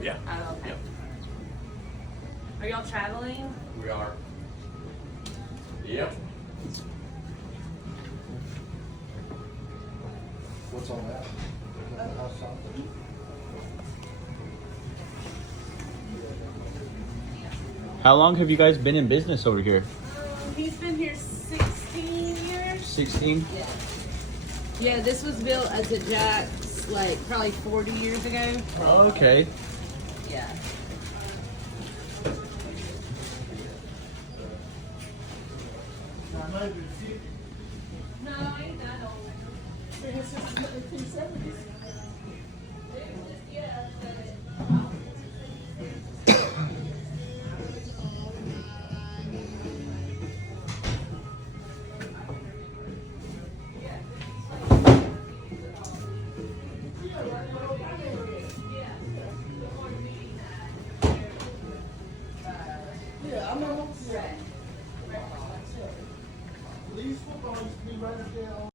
Yeah. Oh, okay. Yep. Are y'all traveling? We are. Yep. What's on that? How long have you guys been in business over here? He's been here 16 years. 16? Yeah. Yeah, this was built as a Jack's like probably 40 years ago. Oh, okay. Yeah. No, ain't that old. Yeah, I know. These footballs used to be right up there on